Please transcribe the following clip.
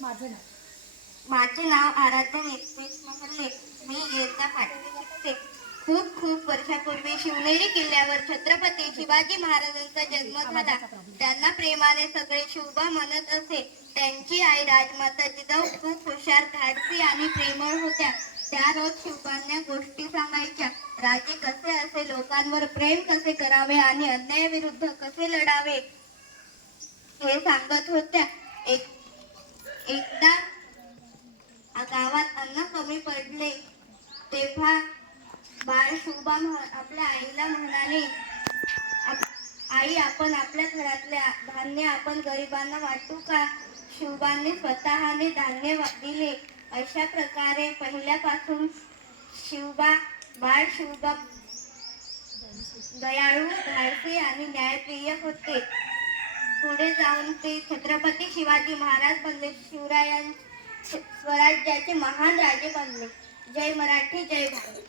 माझे नाव आराध्या नितेश महर्ले. मी इयत्ता 5वी शिकते. खूप खूप वर्षापूर्वी शिवनेरी किल्ल्यावर छत्रपती शिवाजी महाराजांचा जन्म झाला. त्यांना प्रेमाने सगळे शिवबा म्हणत असे. त्यांची आई राजमाता जिजाऊ खूप हुशार, धाडसी आणि प्रेमळ होत्या. त्या रोज शिवबांना गोष्टी सांगायच्या. राजे कसे असे, लोकांवर प्रेम कसे करावे आणि अन्यायाविरुद्ध कसे लढावे हे सांगत होत्या. एकदा गावात अन्न कमी पडले तेव्हा बाळ शिवबा आपल्या आईला म्हणाले, आई, आपण आपल्या घरातले धान्य आपण गरिबांना वाटू का? शिवबांनी स्वतःने धान्य दिले. अशा प्रकारे पहिल्यापासून बाळ शिवबा दयाळू, धाडसी आणि न्यायप्रिय होते. पुढे जाऊन ते छत्रपती शिवाजी महाराज बनले. शिवरायांचे स्वराज्याचे महान राजे बनले. जय मराठी, जय भारत.